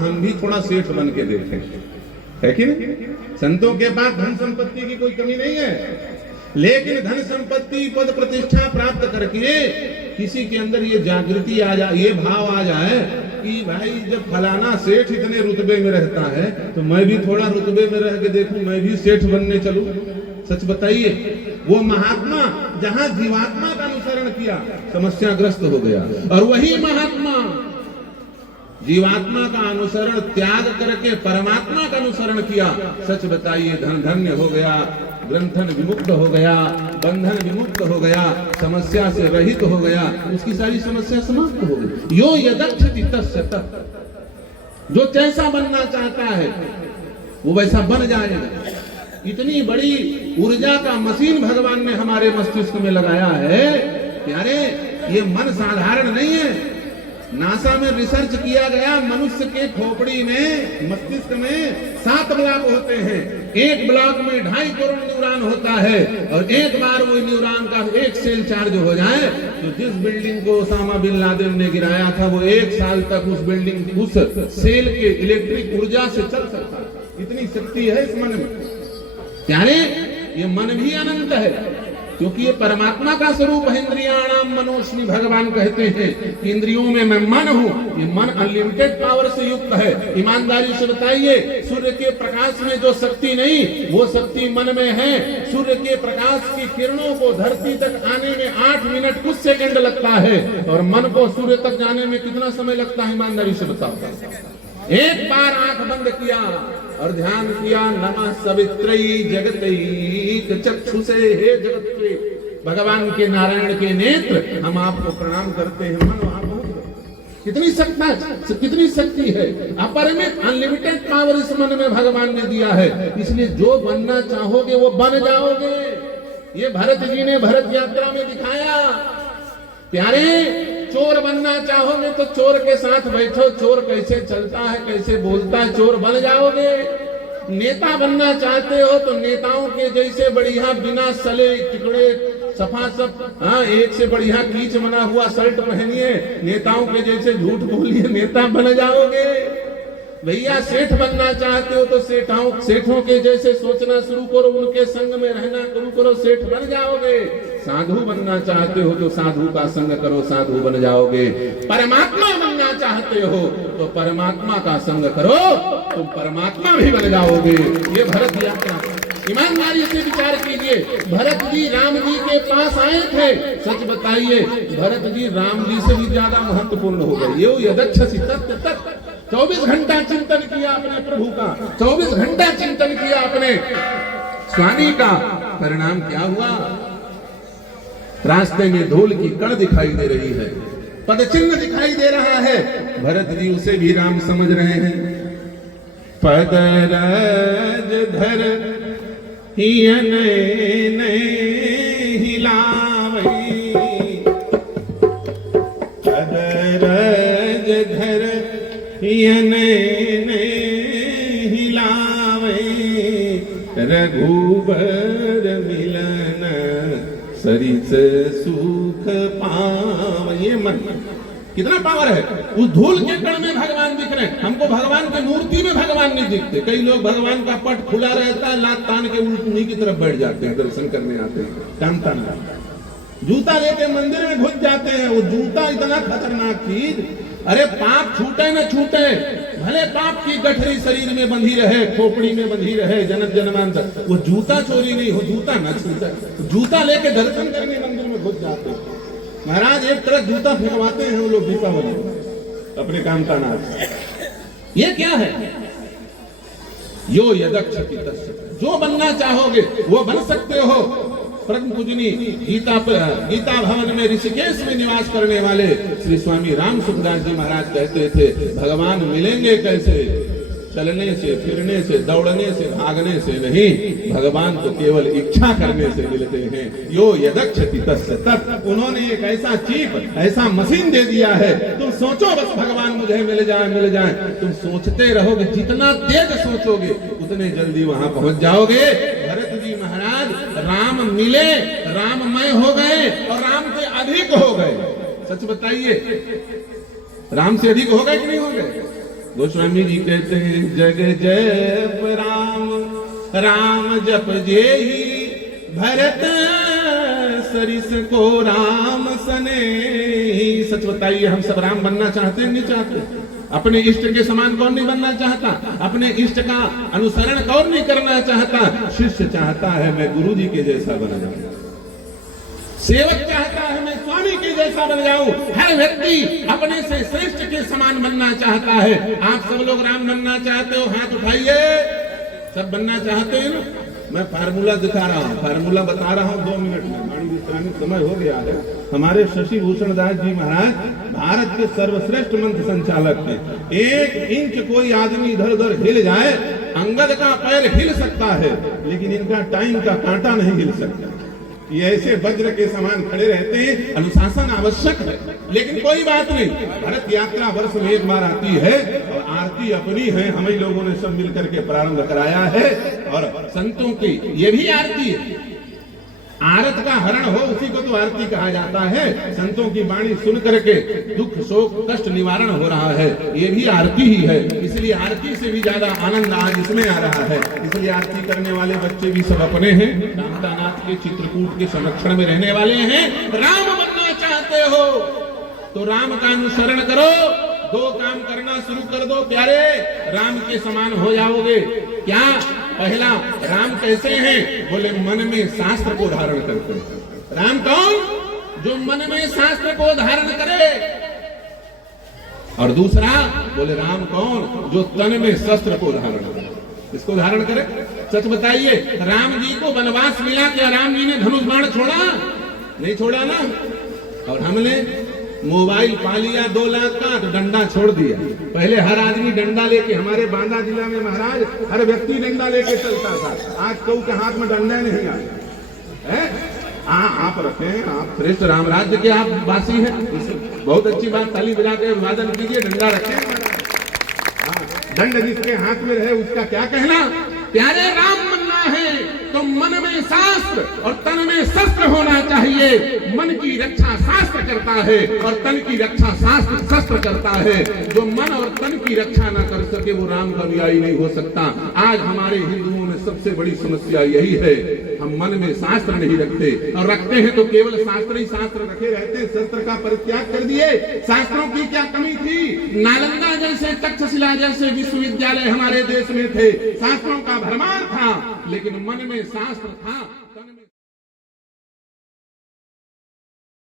हम भी थोड़ा सेठ बन के देखें, है कि नहीं? संतों के पास धन संपत्ति की कोई कमी नहीं है, लेकिन धन संपत्ति पद प्रतिष्ठा प्राप्त करके किसी के अंदर ये जागृति आ जाए, ये भाव आ जाए कि भाई जब फलाना सेठ इतने रुतबे में रहता है तो मैं भी थोड़ा रुतबे में रह के देखूं, मैं भी सेठ बनने चलूं। सच बताइए, वो महात्मा जहां जीवात्मा का अनुसरण किया समस्याग्रस्त हो गया, और वही महात्मा जीवात्मा का अनुसरण त्याग करके परमात्मा का अनुसरण किया, सच बताइए धन धन्य हो गया, ग्रंथन विमुक्त हो गया, बंधन विमुक्त हो गया, समस्या से रहित हो गया, उसकी सारी समस्या समाप्त हो गई। यो यदक्षति तस्य तत्, जो जैसा बनना चाहता है वो वैसा बन जाएगा। इतनी बड़ी ऊर्जा का मशीन भगवान ने हमारे मस्तिष्क में लगाया है कि अरे ये मन साधारण नहीं है। नासा में रिसर्च किया गया, मनुष्य के खोपड़ी में, मस्तिष्क में 7 ब्लॉक होते हैं, एक ब्लॉक में 2.5 करोड़ न्यूरॉन होता है, और एक बार वो न्यूरॉन का एक सेल चार्ज हो जाए तो जिस बिल्डिंग को ओसामा बिन लादेन ने गिराया था वो 1 साल तक उस बिल्डिंग, उस सेल के इलेक्ट्रिक ऊर्जा से चल सकता है। इतनी शक्ति है इस मन में। प्यारे, ये मन भी अनंत है, क्योंकि ये परमात्मा का स्वरूप है। इंद्रियाणाम मनोस्मि, भगवान कहते हैं कि इंद्रियों में मैं मन हूँ। ये मन अनलिमिटेड पावर से युक्त है। ईमानदारी से बताइए, सूर्य के प्रकाश में जो शक्ति नहीं, वो शक्ति मन में है। सूर्य के प्रकाश की किरणों को धरती तक आने में 8 मिनट कुछ सेकंड लगता है, और मन को सूर्य तक जाने में कितना समय लगता है? ईमानदारी से बताओ। एक बार आंख बंद किया और ध्यान किया, नमः सवित्रई जगतैक चक्षुषे, हे जगत के भगवान के, नारायण के नेत्र, हम आपको प्रणाम करते हैं। मन वहां पहुंच गए। कितनी शक्ति है, अपरिमित अनलिमिटेड पावर इस मन में भगवान ने दिया है। इसलिए जो बनना चाहोगे वो बन जाओगे। ये भरत जी ने भरत यात्रा में दिखाया। प्यारे, चोर बनना चाहोगे तो चोर के साथ बैठो, चोर कैसे चलता है, कैसे बोलता है, चोर बन जाओगे। नेता बनना चाहते हो तो नेताओं के जैसे बढ़िया, बिना सले टिकड़े, सफा सब, हाँ, एक से बढ़िया कीच बना हुआ शर्ट पहनिए, नेताओं के जैसे झूठ बोलिए, नेता बन जाओगे। भैया, सेठ बनना चाहते हो तो सेठों के जैसे सोचना शुरू करो, उनके संग में रहना शुरू करो, सेठ बन जाओगे। साधु बनना चाहते हो तो साधु का संग करो, साधु बन जाओगे। परमात्मा बनना चाहते हो तो परमात्मा का संग करो, तुम परमात्मा भी बन जाओगे। ये भरत यात्रा, ईमानदारी से विचार कीजिए। भरत जी राम जी के पास आए थे, सच बताइए भरत जी राम जी से भी ज्यादा महत्वपूर्ण हो गए। यो यदक्षसि तत् तत्, 24 घंटा चिंतन किया अपने प्रभु का, 24 घंटा चिंतन किया अपने स्वामी का। परिणाम क्या हुआ? रास्ते में धूल की कण दिखाई दे रही है, पद चिन्ह दिखाई दे रहा है। भरत जी उसे भी राम समझ रहे हैं। पद रज धर हिलावई, पद रज धर हिलावे, रघुबर मिलन सरिस सुख पाव। ये मन, कितना पावर है। उस धूल के कण में भगवान दिख रहे हैं। हमको भगवान की मूर्ति में भगवान नहीं दिखते। कई लोग भगवान का पट खुला रहता है, लात तान के उन्हीं की तरफ बैठ जाते हैं, दर्शन करने आते हैं, काम तान जूता लेके मंदिर में घुस जाते हैं। वो जूता इतना खतरनाक चीज, अरे पाप छूटे न छूटे, भले पाप की गठरी शरीर में बंधी रहे, खोपड़ी में बंधी रहे जन्म जन्मांतर, वो जूता चोरी नहीं हो, जूता न छूटे। जूता लेके दर्शन करने मंदिर में घुस जाते हैं। महाराज एक तरफ जूता फेंकवाते हैं वो लोग दीपावली अपने काम का नाच। ये क्या है? यो यदक्षति तस्य, जो बनना चाहोगे वो बन सकते हो। परम पूजनी गीता भवन में ऋषिकेश में निवास करने वाले श्री स्वामी राम सुखदास जी महाराज कहते थे, भगवान मिलेंगे कैसे? चलने से, फिरने से, दौड़ने से, भागने से नहीं, भगवान तो केवल इच्छा करने से मिलते हैं। यो यदक्षति तस्य तत्। उन्होंने एक ऐसा चीप, ऐसा मशीन दे दिया है। तुम सोचो बस भगवान मुझे मिल जाए, मिल जाए। तुम सोचते रहोगे, जितना तेज सोचोगे उतने जल्दी वहां पहुंच जाओगे। भरत जी महाराज राम मिले, राममय हो गए और राम से अधिक हो गए। सच बताइए, राम से अधिक हो गए कि नहीं हो गए? गोस्वामी जी कहते हैं जग जप राम राम जप जेहि भरत सरिस को राम सने। सच बताइए, हम सब राम बनना चाहते हैं नहीं चाहते? अपने इष्ट के समान कौन नहीं बनना चाहता? अपने इष्ट का अनुसरण कौन नहीं करना चाहता? शिष्य चाहता है मैं गुरु जी के जैसा बन जाऊं, सेवक चाहता है मैं स्वामी के जैसा बन जाऊं। हर व्यक्ति अपने से श्रेष्ठ के समान बनना चाहता है। आप सब लोग राम बनना चाहते हो? हाथ उठाइए। सब बनना चाहते हैं ना? मैं फार्मूला दिखा रहा हूँ, फार्मूला बता रहा हूँ 2 मिनट में, गाड़ी विश्रामी समय हो गया है। हमारे शशि भूषण दास जी महाराज भारत के सर्वश्रेष्ठ मंत्र संचालक थे। 1 इंच कोई आदमी इधर उधर हिल जाए, अंगद का पैर हिल सकता है लेकिन इनका टाइम का कांटा नहीं हिल सकता। ये ऐसे वज्र के समान खड़े रहते हैं। अनुशासन आवश्यक है, लेकिन कोई बात नहीं। भारत यात्रा वर्ष में 1 बार आती है और आरती अपनी है, हम ही लोगों ने सब मिलकर के प्रारंभ कराया है। और संतों की ये भी आरती है। आरत का हरण हो उसी को तो आरती कहा जाता है। संतों की वाणी सुन करके दुख शोक कष्ट निवारण हो रहा है, ये भी आरती ही है। इसलिए आरती से भी ज्यादा आनंद आज इसमें आ रहा है। इसलिए आरती करने वाले बच्चे भी सब अपने हैं, रामदानाथ के चित्रकूट के संरक्षण में रहने वाले हैं। राम बनना चाहते हो तो राम का अनुसरण करो। 2 काम करना शुरू कर दो प्यारे, राम के समान हो जाओगे। क्या? पहला, राम कैसे हैं? बोले मन में शास्त्र को धारण करते हैं। राम कौन? जो मन में शास्त्र को धारण करे। और दूसरा, बोले राम कौन? जो तन में शस्त्र को धारण करे। इसको धारण करे। सच बताइए, राम जी को वनवास मिला, क्या राम जी ने धनुष बाण छोड़ा? नहीं छोड़ा ना। और हमने मोबाइल पा लिया 2 लाख का तो डंडा छोड़ दिया। पहले हर आदमी डंडा लेके, हमारे बांदा जिला में महाराज हर व्यक्ति डंडा लेके चलता था। आज कऊ के हाथ में डंडा नहीं आया। आप रखें, आप श्रेष्ठ राम राज्य के आप वासी हैं, बहुत अच्छी बात। ताली बजा के अभिवादन कीजिए। डंडा रखें। दंड जिसके हाथ में रहे उसका क्या कहना। प्यारे, राम बनना है तो मन में शास्त्र और तन में शस्त्र होना चाहिए। मन की रक्षा शास्त्र करता है और तन की रक्षा शास्त्र शस्त्र करता है। जो मन और तन की रक्षा ना कर सके वो राम का अनुयायी नहीं हो सकता। आज हमारे हिंदुओं में सबसे बड़ी समस्या यही है, हम मन में शास्त्र नहीं रखते, और रखते हैं तो केवल शास्त्र ही शास्त्र रखे रहते हैं। शस्त्र का परित्याग कर दिए। शास्त्रों की क्या कमी थी? नालंदा जैसे, तक्षशिला जैसे विश्वविद्यालय हमारे देश में थे, शास्त्रों का भरमार था, लेकिन मन में शास्त्र था।